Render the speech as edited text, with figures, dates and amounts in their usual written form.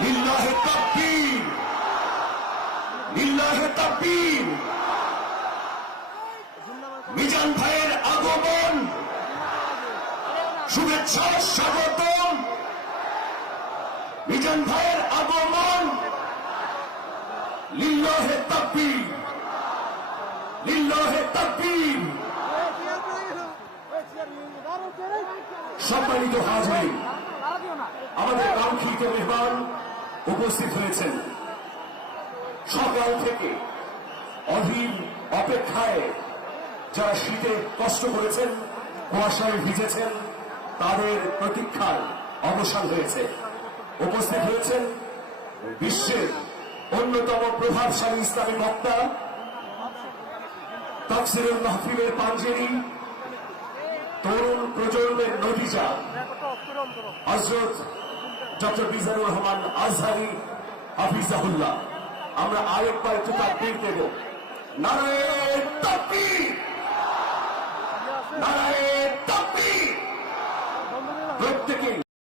লিল্লাহে তাকবীর, লিল্লাহে তাকবীর। মিজান ভাইয়ের আগমন, শুভেচ্ছা স্বাগতম। মিজান ভাইয়ের আগমন, লিল্লাহে তাকবীর, লিল্লাহে তাকবীর। সম্মানিত হাজির, আমাদের কাঙ্ক্ষিত মেহমান উপস্থিত হয়েছেন। সকাল থেকে অধীর অপেক্ষায় যারা শীতে কষ্ট করেছেন, কুয়াশায় ভিজেছেন, তাদের প্রতীক্ষার অবসান হয়েছে। উপস্থিত হয়েছেন বিশ্বের অন্যতম প্রভাবশালী ইসলামী বক্তা, তাফসীরুল মাহফিলের পাঞ্জেরী, তরুণ প্রজন্মের নতিজা হযরত ডক্টর মিজানুর রহমান আজহারী হাফিজাহুল্লাহ। আমরা আরেকবার একটু তাকবীর দেব। নারায়ে তাকবীর।